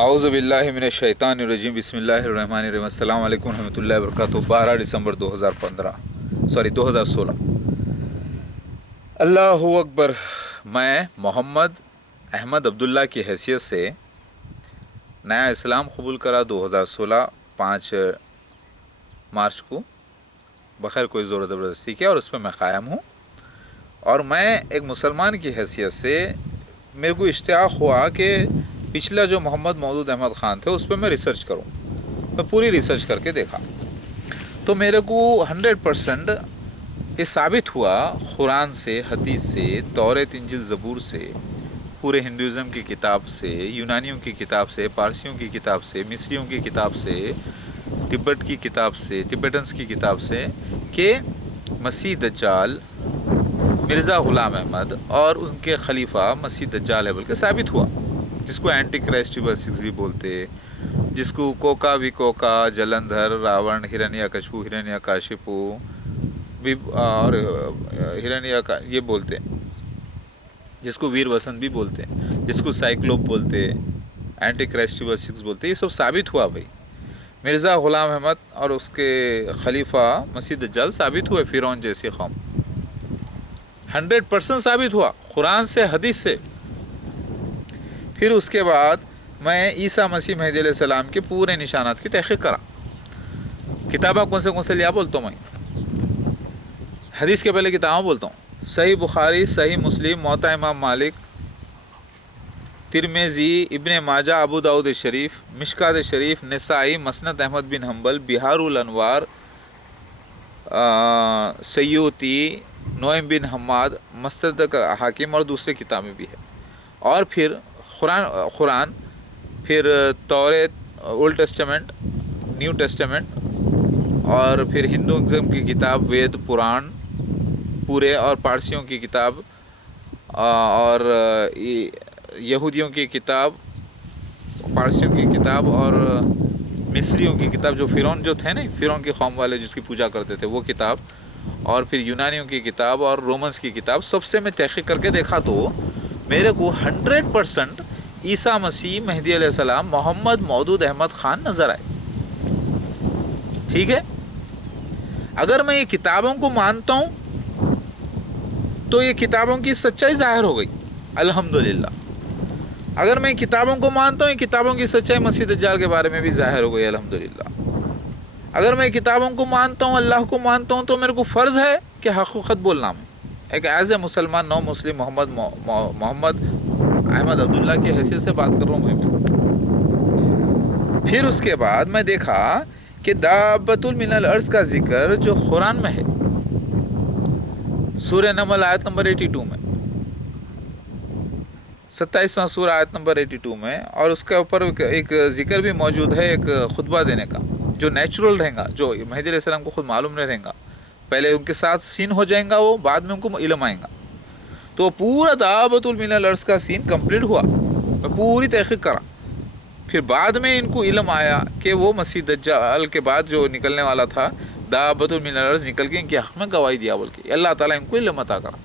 اعوذ باللہ من الشیطان الرجیم بسم اللہ الرحمن الرحیم السلام علیکم ورحمۃ اللہ وبرکاتہ 12 دسمبر 2016 اللہ اکبر۔ میں محمد احمد عبداللہ کی حیثیت سے نیا اسلام قبول کرا 2016 5 مارچ کو، بغیر کوئی زور زبردستی کیا، اور اس پہ میں قائم ہوں۔ اور میں ایک مسلمان کی حیثیت سے میرے کو اشتیاق ہوا کہ پچھلا جو محمد مودود احمد خان تھے اس پہ میں ریسرچ کروں۔ میں پوری ریسرچ کر کے دیکھا تو میرے کو 100% یہ ثابت ہوا، قرآن سے، حدیث سے، توریت انجیل زبور سے، پورے ہندوازم کی کتاب سے، یونانیوں کی کتاب سے، پارسیوں کی کتاب سے، مصریوں کی کتاب سے، تبت کی کتاب سے، ٹبیٹنس کی کتاب سے، کہ مسیح دجال مرزا غلام احمد اور ان کے خلیفہ مسیح دجال ہے بلکہ ثابت ہوا، جس کو اینٹی کرائسٹ 6 بھی بولتے، جس کو کوکا وکوکا، جلندھر، راون، ہرنیاکشپو، ہرنیاکاشپو بھی، اور یہ بولتے، جس کو ویر وسن بھی بولتے، جس کو سائیکلوپ بولتے، اینٹی کرائسٹ 6 بولتے، یہ سب ثابت ہوا بھائی۔ مرزا غلام احمد اور اس کے خلیفہ مسیح دجال ثابت ہوئے، فرعون جیسی قوم 100% ثابت ہوا قرآن سے، حدیث سے۔ پھر اس کے بعد میں عیسیٰ مسیح مہدی علیہ السلام کے پورے نشانات کی تحقیق کرا۔ کتابیں کون سے لیا بولتا ہوں میں، حدیث کے پہلے کتابیں بولتا ہوں، صحیح بخاری، صحیح مسلم، موطا امام مالک، ترمذی، ابن ماجہ، ابو داؤد شریف، مشکات شریف، نسائی، مسند احمد بن حنبل، بہار الانوار، سیوطی، نعیم بن حماد، مستدرک حاکم، اور دوسرے کتابیں بھی ہیں۔ اور پھر قرآن، پھر توریت، اولڈ ٹیسٹمنٹ، نیو ٹیسٹمنٹ، اور پھر ہندوازم کی کتاب وید پران پورے، اور پارسیوں کی کتاب، اور یہودیوں کی کتاب، پارسیوں کی کتاب، اور مصریوں کی کتاب، جو فرعون جو تھے نا، فرعون کی قوم والے جس کی پوجا کرتے تھے، وہ کتاب، اور پھر یونانیوں کی کتاب اور رومنس کی کتاب، سب سے میں تحقیق کر کے دیکھا تو میرے کو 100% عیسیٰ مسیح مہدی علیہ السلام محمد مودود احمد خان نظر آئے۔ ٹھیک ہے، اگر میں یہ کتابوں کو مانتا ہوں تو یہ کتابوں کی سچائی ظاہر ہو گئی الحمدللہ۔ اگر میں کتابوں کو مانتا ہوں، یہ کتابوں کی سچائی مسیح دجال کے بارے میں بھی ظاہر ہو گئی الحمدللہ۔ اگر میں کتابوں کو مانتا ہوں، اللہ کو مانتا ہوں، تو میرے کو فرض ہے کہ حقیقت بولنا میں ایک ایز اے مسلمان، نو مسلم، محمد احمد عبداللہ کی حیثیت سے بات کر رہا ہوں میں۔ پھر اس کے بعد میں دیکھا کہ دابۃ من الارض کا ذکر جو قرآن میں ہے، سورہ نمل آیت نمبر 82 میں، 27واں سورہ آیت نمبر 82 میں، اور اس کے اوپر ایک ذکر بھی موجود ہے، ایک خطبہ دینے کا، جو نیچرل رہیں گا، جو مہدی علیہ السلام کو خود معلوم نہیں رہیں گا، پہلے ان کے ساتھ سین ہو جائیں گا، وہ بعد میں ان کو علم آئیں گا۔ تو پورا دعوت من الارض کا سین کمپلیٹ ہوا، میں پوری تحقیق کرا۔ پھر بعد میں ان کو علم آیا کہ وہ مسیح دجال کے بعد جو نکلنے والا تھا، دعوت من الارض نکل کے ان کے حق میں گواہی دیا بول کے اللہ تعالیٰ ان کو علم عطا کرا۔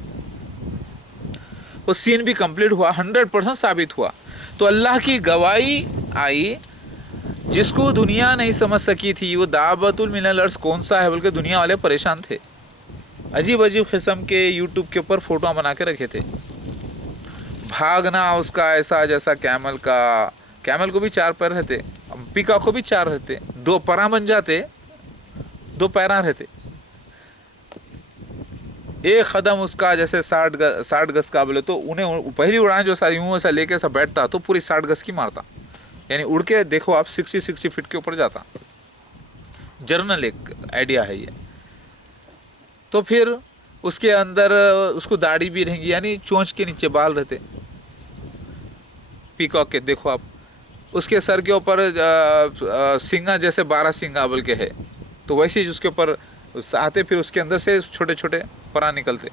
وہ سین بھی کمپلیٹ ہوا، 100% ثابت ہوا۔ تو اللہ کی گواہی آئی، جس کو دنیا نہیں سمجھ سکی تھی وہ دعوت من الارض کون سا ہے بلکہ دنیا والے پریشان تھے، عجیب عجیب قسم کے یوٹیوب کے اوپر فوٹو بنا کے رکھے تھے، بھاگنا اس کا ایسا جیسا کیمل کو بھی 4 پیر رہتے، پیکا کو بھی 4 رہتے، 2 پراں بن جاتے، 2 پیراں رہتے، ایک قدم اس کا جیسے 60 گز کا بولے تو انہیں پہلی اڑان جو ساری یوں ایسا لے کے ایسا بیٹھتا تو پوری 60 گز کی مارتا، یعنی اڑ کے دیکھو آپ 60 فٹ کے اوپر جاتا۔ جرنل ایک آئیڈیا ہے یہ۔ تو پھر اس کے اندر اس کو داڑھی بھی رہیں گی، یعنی چونچ کے نیچے بال رہتے، پیکاک کے دیکھو آپ، اس کے سر کے اوپر سنگا جیسے 12 سنگا بول کے ہے، تو ویسے ہی اس کے اوپر آتے، پھر اس کے اندر سے چھوٹے چھوٹے پراں نکلتے،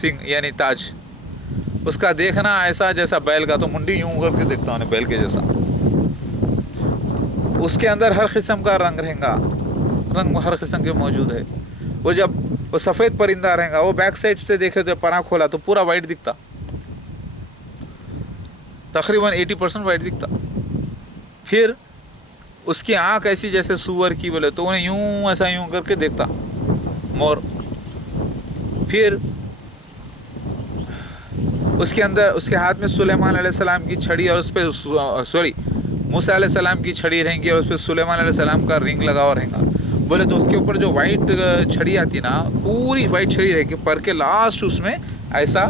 سنگ یعنی تاج، اس کا دیکھنا ایسا جیسا بیل کا، تو منڈی یوں کر کے دیکھتا ہوں بیل کے جیسا۔ اس کے اندر ہر قسم کا رنگ رہیں گا، رنگ ہر قسم کے موجود ہے۔ وہ جب وہ سفید پرندہ رہیں گا، وہ بیک سائڈ سے دیکھے تو پناہ کھولا تو پورا وائٹ دکھتا، تقریباً 80% وائٹ دکھتا۔ پھر اس کی آنکھ ایسی جیسے سور کی بولے تو انہیں یوں ایسا یوں کر کے دیکھتا مور. پھر اس کے اندر اس کے ہاتھ میں سلیمان علیہ السلام کی چھڑی اور اس پہ موسیٰ علیہ السلام کی چھڑی رہیں گی اور اس پہ سلیمان علیہ السلام کا رنگ لگا ہوا رہیں گا. بولے تو اس کے اوپر جو وائٹ چھڑی آتی نا پوری وائٹ چھڑی رہے گی پر کے لاسٹ اس میں ایسا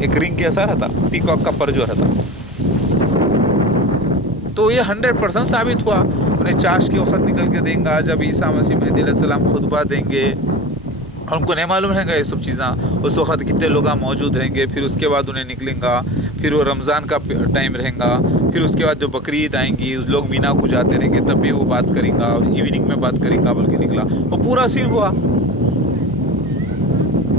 ایک رنگ کیسا رہتا پیکاک کا پر جو رہتا. تو یہ 100% ثابت ہوا. انہیں چاش کے وقت نکل کے دیں گا جب عیسیٰ مسیح مہدی علیہ السلام خطبہ دیں گے اور ان کو نہیں معلوم رہیں گا یہ سب چیزاں اس وقت کتنے لوگ موجود رہیں گے. پھر اس کے بعد انہیں نکلیں گا. پھر وہ رمضان کا ٹائم رہیں گا. پھر اس کے بعد جو بقرعید آئیں گی لوگ مینا کو جاتے رہیں گے تب بھی وہ بات کریں گا اور ایوننگ میں بات کریں گا بلکہ نکلا وہ پورا سین ہوا.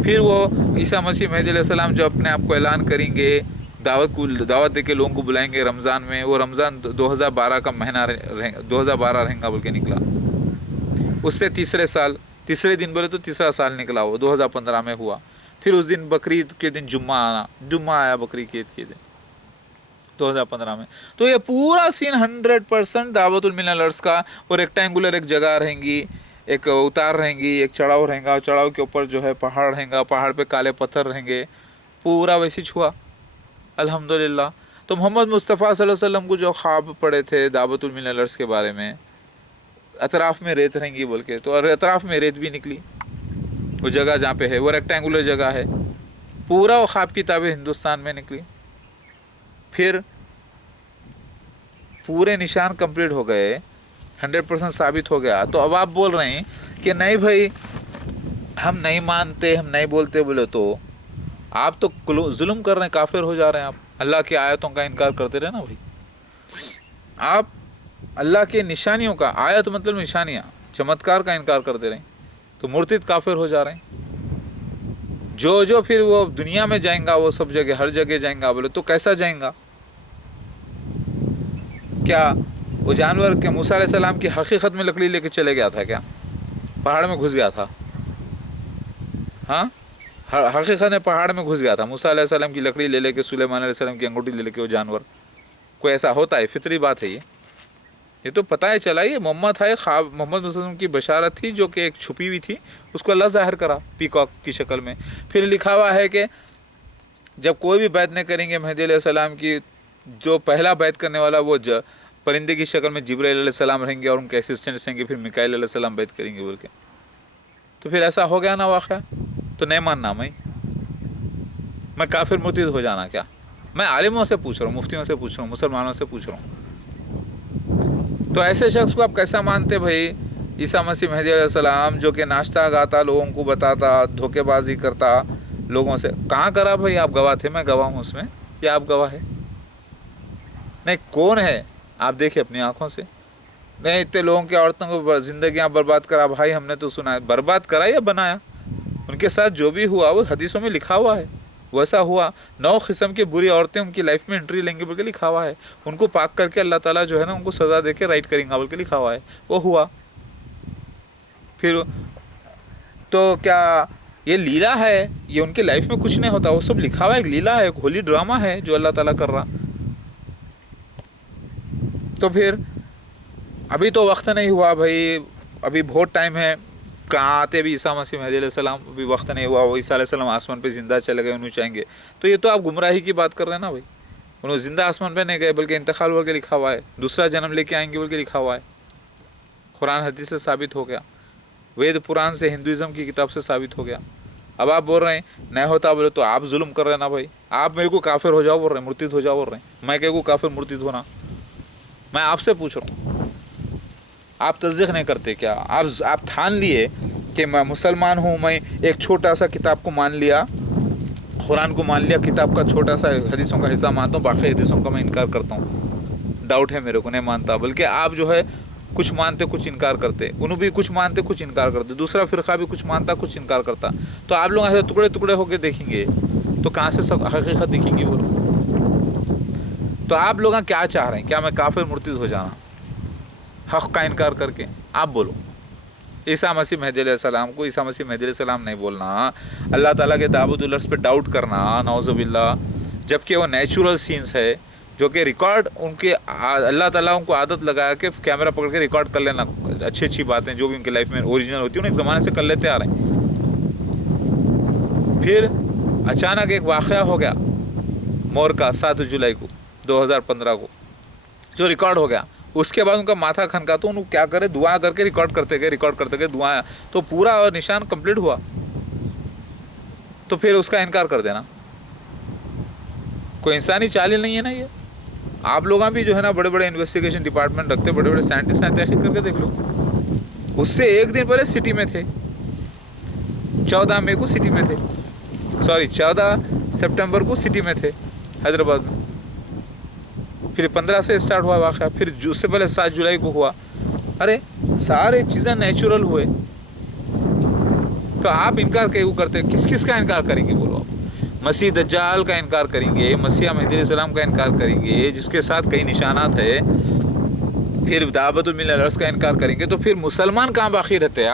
پھر وہ عیسیٰ مسیح مہدی علیہ السلام جو اپنے آپ کو اعلان کریں گے دعوت دے کے لوگوں کو بلائیں گے رمضان میں. وہ رمضان 2012 کا مہینہ 2012 رہیں گا بلکہ نکلا. اس سے تیسرے دن بولے تو تیسرا سال نکلا وہ 2015 میں ہوا. پھر اس دن بقرعید کے دن جمعہ آیا بقرعید کے عید کے دن 2015 میں. تو یہ پورا سین 100% دعوت الملل عرض کا. اور ریکٹینگولر ایک جگہ رہیں گی ایک اتار رہیں گی ایک چڑھاؤ رہیں گا چڑھاؤ کے اوپر جو ہے پہاڑ رہیں گا پہاڑ پہ کالے پتھر رہیں گے پورا ویسے ہوا الحمدللہ. تو محمد مصطفیٰ صلی اللہ علیہ وسلم کو جو خواب پڑے تھے دعوت الملل عرض کے بارے میں اطراف میں ریت رہیں گی بول کے تو اطراف میں ریت بھی نکلی. وہ جگہ جہاں پہ ہے وہ ریکٹینگولر جگہ ہے. پورا وہ خواب کی تعبیر ہندوستان میں نکلی. پھر پورے نشان کمپلیٹ ہو گئے 100% ثابت ہو گیا. تو اب آپ بول رہے ہیں کہ نہیں بھائی ہم نہیں مانتے ہم نہیں بولتے بولے تو آپ تو ظلم کر رہے ہیں کافر ہو جا رہے ہیں. آپ اللہ کی آیتوں کا انکار کرتے رہے نا بھائی. آپ اللہ کے نشانیوں کا آیت مطلب نشانیاں چمتکار کا انکار کرتے رہے تو مرتد کافر ہو جا رہے ہیں. جو پھر وہ دنیا میں جائیں گا وہ سب جگہ ہر جگہ جائیں گا بولے تو کیسا جائیں گا. کیا وہ جانور کے موسیٰ علیہ السلام کی حقیقت میں لکڑی لے کے چلے گیا تھا کیا پہاڑ میں گھس گیا تھا. ہاں حقیقت میں پہاڑ میں گھس گیا تھا. موسیٰ علیہ السلام کی لکڑی لے کے سلیمان علیہ السلام کی انگوٹھی لے کے وہ جانور کوئی ایسا ہوتا ہے فطری بات ہے. یہ تو پتہ ہے چلا یہ محمد ہے خواب محمد وسلم کی بشارت تھی جو کہ ایک چھپی ہوئی تھی اس کو اللہ ظاہر کرا پیکاک کی شکل میں. پھر لکھا ہوا ہے کہ جب کوئی بھی بیعت نہیں کریں گے مہدی علیہ السلام کی جو پہلا بیعت کرنے والا وہ پرندے کی شکل میں جبرائیل علیہ السلام رہیں گے اور ان کے اسسٹنٹس رہیں گے. پھر میکائیل علیہ السلام بیعت کریں گے بول کے. تو پھر ایسا ہو گیا نا واقعہ. تو نہیں ماننا میں کافر مرتد ہو جانا کیا. میں عالموں سے پوچھ رہا ہوں مفتیوں سے پوچھ رہا ہوں مسلمانوں سے پوچھ رہا ہوں. تو ایسے شخص کو آپ کیسا مانتے بھائی عیسیٰ مسیح مہدی علیہ السلام جو کہ ناشتہ گاتا لوگوں کو بتاتا دھوکے بازی کرتا لوگوں سے. کہاں کرا بھائی آپ گواہ تھے میں گواہ ہوں اس میں کیا آپ گواہ ہے نہیں کون ہے آپ دیکھیں اپنی آنکھوں سے. نہیں اتنے لوگوں کی عورتوں کو زندگیاں برباد کرا بھائی ہم نے تو سنا ہے. برباد کرا یا بنایا ان کے ساتھ جو بھی ہوا وہ حدیثوں میں لکھا ہوا ہے ویسا ہوا. 9 قسم کی بری عورتیں ان کی لائف میں انٹری لیں گے بول کے لکھا ہوا ہے. ان کو پاک کر کے اللہ تعالیٰ جو ہے نا ان کو سزا دے کے رائٹ کریں گا بول کے لکھا ہوا ہے وہ ہوا. پھر تو کیا یہ لیلا ہے یہ ان کی لائف میں کچھ نہیں ہوتا وہ سب لکھا ہوا ہے. ایک لیلا ہے ایک ہولی ڈرامہ ہے جو اللہ تعالیٰ کر رہا. تو پھر ابھی تو وقت نہیں ہوا بھائی ابھی بہت ٹائم ہے. کہاں آتے بھی عیسیٰ مسیح مہدی علیہ السلام ابھی وقت نہیں ہوا. وہ عیسیٰ علیہ السلام آسمان پہ زندہ چلے گئے انہوں چاہیں گے. تو یہ تو آپ گمراہی کی بات کر رہے ہیں نا بھائی. انہوں زندہ آسمان پہ نہیں گئے بلکہ انتقال بول کے لکھا ہوا ہے. دوسرا جنم لے کے آئیں گے بول کے لکھا ہوا ہے. قرآن حدیث سے ثابت ہو گیا. وید پران سے ہندوازم کی کتاب سے ثابت ہو گیا. اب آپ بول رہے ہیں نہیں ہوتا بولے تو آپ ظلم کر رہے ہیں نا بھائی. آپ میرے کو کافر ہو جاؤ بول رہے ہیں مرتد ہو جاؤ بول رہے ہیں. میں کہ کو کافر مرتد ہونا میں آپ سے پوچھ رہا ہوں. آپ تصدیق نہیں کرتے کیا. آپ ٹھان لیے کہ میں مسلمان ہوں. میں ایک چھوٹا سا کتاب کو مان لیا قرآن کو مان لیا کتاب کا چھوٹا سا حدیثوں کا حصہ مانتا ہوں باقی حدیثوں کا میں انکار کرتا ہوں. ڈاؤٹ ہے میرے کو نہیں مانتا. بلکہ آپ جو ہے کچھ مانتے کچھ انکار کرتے. انہوں بھی کچھ مانتے کچھ انکار کرتے. دوسرا فرقہ بھی کچھ مانتا کچھ انکار کرتا. تو آپ لوگ ایسے ٹکڑے ٹکڑے ہو کے دیکھیں گے تو کہاں سے سب حقیقت دیکھیں گے بولو. تو آپ لوگ کیا چاہ رہے ہیں کیا میں کافر مرتد ہو جانا حق کا انکار کر کے. آپ بولو عیسیٰ مسیح مہدی علیہ السلام کو عیسیٰ مسیح مہدی علیہ السلام نہیں بولنا. اللہ تعالیٰ کے دعوت العرض پہ ڈاؤٹ کرنا نعوذ باللہ جبکہ وہ نیچرل سینس ہے جو کہ ریکارڈ ان کے اللہ تعالیٰ ان کو عادت لگایا کہ کیمرہ پکڑ کے ریکارڈ کر لینا اچھی اچھی باتیں جو بھی ان کی لائف میں اوریجنل ہوتی ہیں، انہیں ایک زمانے سے کر لیتے آ رہے ہیں۔ پھر اچانک ایک واقعہ ہو گیا مور کا 7 جولائی کو 2015 کو، جو ریکارڈ ہو گیا۔ اس کے بعد ان کا ماتھا کھنکا تو انہوں کیا کرے، دعا کر کے ریکارڈ کرتے گئے دعائیں، تو پورا نشان کمپلیٹ ہوا، تو پھر اس کا انکار کر دینا کوئی انسانی چال ہی نہیں ہے نا یہ۔ آپ لوگاں بھی جو ہے نا بڑے بڑے انویسٹیگیشن ڈپارٹمنٹ رکھتے، بڑے بڑے سائنٹسٹ ہیں، تحقیق کر کے دیکھ لو۔ اس سے ایک دن پہلے سٹی میں تھے، 14 مئی کو سٹی میں تھے، 14 سپٹمبر کو سٹی میں تھے حیدرآباد میں۔ پھر 15 سے اسٹارٹ ہوا واقعہ، پھر اس سے پہلے 7 جولائی کو ہوا۔ ارے سارے چیزیں نیچرل ہوئے، تو آپ انکار کیوں کرتے؟ کس کا انکار کریں گے بولو؟ مسیح دجال کا انکار کریں گے، مسیح مہدی علیہ السلام کا انکار کریں گے جس کے ساتھ کئی نشانات ہیں، پھر دعوت الملت کا انکار کریں گے، تو پھر مسلمان کہاں باقی رہتے ہیں؟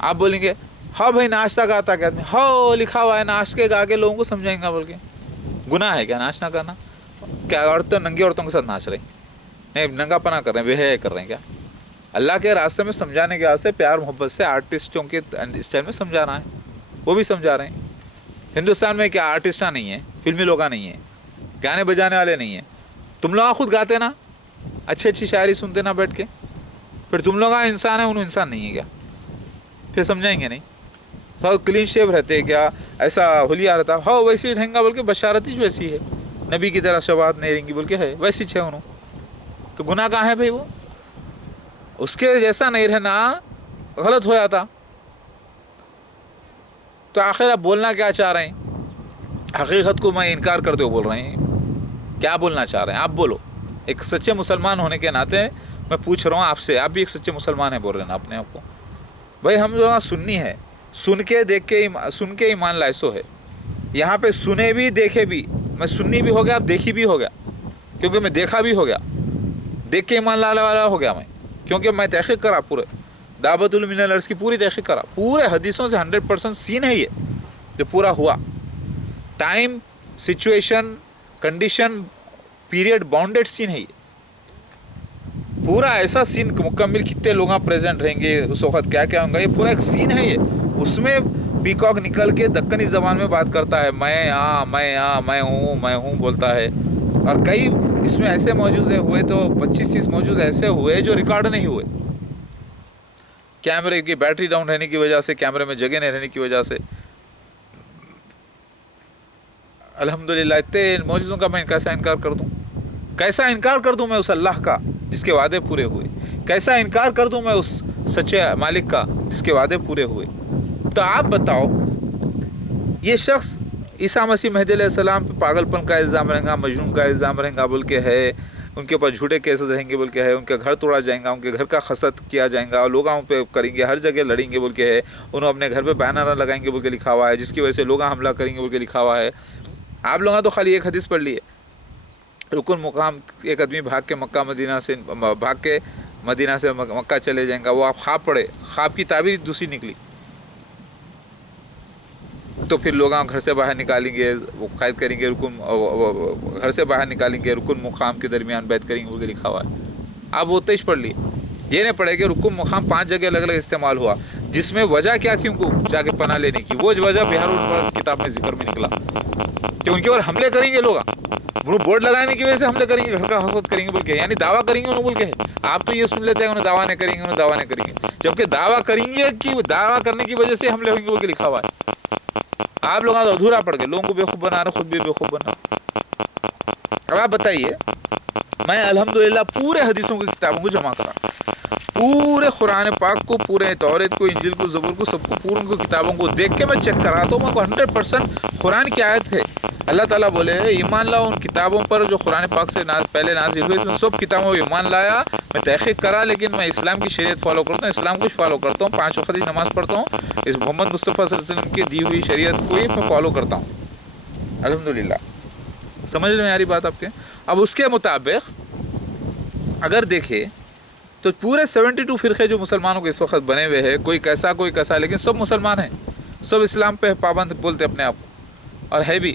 آپ بولیں گے ہاں بھائی ناشتہ کا آتا کیا آدمی، ہاں لکھا ہوا ہے ناشتے کا، آگے لوگوں کو سمجھائیں گا بول کے؟ گناہ ہے کیا ناشتہ کرنا؟ کیا عورتیں ننگی عورتوں کے ساتھ ناچ رہی نہیں، ننگا پنا کر رہے ہیں، بے حیائی کر رہے ہیں کیا؟ اللہ کے راستے میں سمجھانے کے واسطے پیار محبت سے آرٹسٹوں کے اسٹائل میں سمجھا رہا ہے، وہ بھی سمجھا رہے ہیں۔ ہندوستان میں کیا آرٹسٹاں نہیں ہیں، فلمی لوگاں نہیں ہیں، گانے بجانے والے نہیں ہیں؟ تم لوگ خود گاتے نا، اچھی شاعری سنتے نا بیٹھ کے، پھر تم لوگ انسان ہیں، انہوں انسان نہیں ہے کیا؟ پھر سمجھائیں گے نہیں؟ تو کلین شیو رہتے کیا؟ ایسا حلیہ رہتا، ہاں ویسی ڈھنگا بول کے بشارت ہی ویسی ہے، نبی کی طرح شباہت نہیں رہیں گی بول کے ہے، ویسی چھے انہوں، تو گناہ کہاں ہے بھائی؟ وہ اس کے جیسا نہیں رہنا غلط ہو جاتا۔ تو آخر آپ بولنا کیا چاہ رہے ہیں؟ حقیقت کو میں انکار کرتے ہوئے بول رہے ہیں، کیا بولنا چاہ رہے ہیں آپ بولو؟ ایک سچے مسلمان ہونے کے ناطے میں پوچھ رہا ہوں آپ سے، آپ بھی ایک سچے مسلمان ہیں بول رہے ہیں نا اپنے آپ کو؟ بھائی ہم لوگ سننی ہے، سن کے ایمان لائے سو ہے۔ یہاں پہ سنے بھی دیکھے بھی، میں سننی بھی ہو گیا، اب دیکھی بھی ہو گیا، کیونکہ میں دیکھا بھی ہو گیا، دیکھ کے ایمان لانے والا ہو گیا میں، کیونکہ میں تحقیق کرا، پورے دعوت الملت کی پوری تحقیق کرا، پورے حدیثوں سے 100% سین ہے یہ جو پورا ہوا، time situation condition period bounded scene ہے یہ پورا، ایسا سین مکمل، کتنے لوگ پریزنٹ رہیں گے اس وقت، کیا کیا ہوں گا، یہ پورا ایک سین ہے یہ۔ اس میں پیکاک نکل کے دکنی زبان میں بات کرتا ہے، میں ہوں بولتا ہے، اور کئی اس میں ایسے موجود ہوئے تو 25-30 موجود ایسے ہوئے جو ریکارڈ نہیں ہوئے، کیمرے کی بیٹری ڈاؤن رہنے کی وجہ سے، کیمرے میں جگہ نہیں رہنے کی وجہ سے۔ الحمدللہ اتنے موجودوں کا میں کیسا انکار کر دوں؟ کیسا انکار کر دوں میں اس اللہ کا جس کے وعدے پورے ہوئے؟ کیسا انکار کر دوں میں اس سچے مالک کا جس کے وعدے پورے ہوئے؟ تو آپ بتاؤ، یہ شخص عیسیٰ مسیح مہدی علیہ السلام پہ پاگل پن کا الزام رہیں گا، مجنون کا الزام رہیں گا بول کے ہے، ان کے اوپر جھوٹے کیسز رہیں گے بول کے ہے، ان کے گھر توڑا جائیں گا، ان کے گھر کا حسد کیا جائیں گا، لوگوں پہ کریں گے، ہر جگہ لڑیں گے بول کے ہے، انہوں اپنے گھر پہ بینر لگائیں گے بول کے لکھا ہوا ہے، جس کی وجہ سے لوگ حملہ کریں گے بول کے لکھا ہوا ہے۔ آپ لوگوں تو خالی ایک حدیث پڑھ لی ہے، رکن مقام ایک آدمی بھاگ کے مدینہ سے مکہ چلے جائیں گا، وہ آپ خواب پڑھے، خواب کی تعبیر دوسری نکلی، تو پھر لوگ گھر سے باہر نکالیں گے، وہ قید کریں گے، گھر سے باہر نکالیں گے، رکن مقام کے درمیان بیعت کریں گے بول کے لکھا ہوا ہے۔ آپ وہ تیش پڑھ لیے، یہ نہیں پڑھے کہ رکن مقام 5 جگہ الگ الگ استعمال ہوا، جس میں وجہ کیا تھی ان کو جا کے پناہ لینے کی، وہ وجہ بہار کتاب میں ذکر میں نکلا کہ ان کے اوپر حملے کریں گے لوگ، بورڈ لگانے کی وجہ سے حملے کریں گے، گھر کا حسد کریں گے بول کے، یعنی دعویٰ کریں گے انہوں بول کے ہے۔ آپ تو یہ سن لیتے ہیں انہیں دعویٰ نہیں کریں گے، جبکہ دعویٰ کریں گے کہ دعویٰ کرنے کی وجہ سے حملے ہوئیں گے بول کے لکھا ہوا ہے۔ آپ لوگ تو ادھورا پڑ گئے، لوگوں کو بیوقوف بنا رہے، خود بھی بیوقوف بنا رہے۔ اب آپ بتائیے، میں الحمدللہ پورے حدیثوں کی کتابوں کو جمع کرا، پورے قرآن پاک کو، پورے توریت کو، انجیل کو، زبور کو، سب کو، پورے کی کتابوں کو دیکھ کے میں چیک کرا تو میں 100% قرآن کی آیت ہے۔ اللہ تعالیٰ بولے ایمان لاؤ ان کتابوں پر جو قرآن پاک سے پہلے نازل ہوئے، اس میں سب کتابوں میں ایمان لایا، میں تحقیق کرا، لیکن میں اسلام کی شریعت فالو کرتا ہوں، اسلام کچھ فالو کرتا ہوں، 5 وقت نماز پڑھتا ہوں، اس محمد مصطفیٰ صلی اللہ علیہ وسلم کی دی ہوئی شریعت کو ہی میں فالو کرتا ہوں الحمدللہ۔ سمجھ میں آ رہی بات آپ کے؟ اب اس کے مطابق اگر دیکھیں تو پورے 72 فرقے جو مسلمانوں کے اس وقت بنے ہوئے ہیں، کوئی کیسا، لیکن سب مسلمان ہیں، سب اسلام پہ پابند بولتے اپنے آپ کو، اور ہے بھی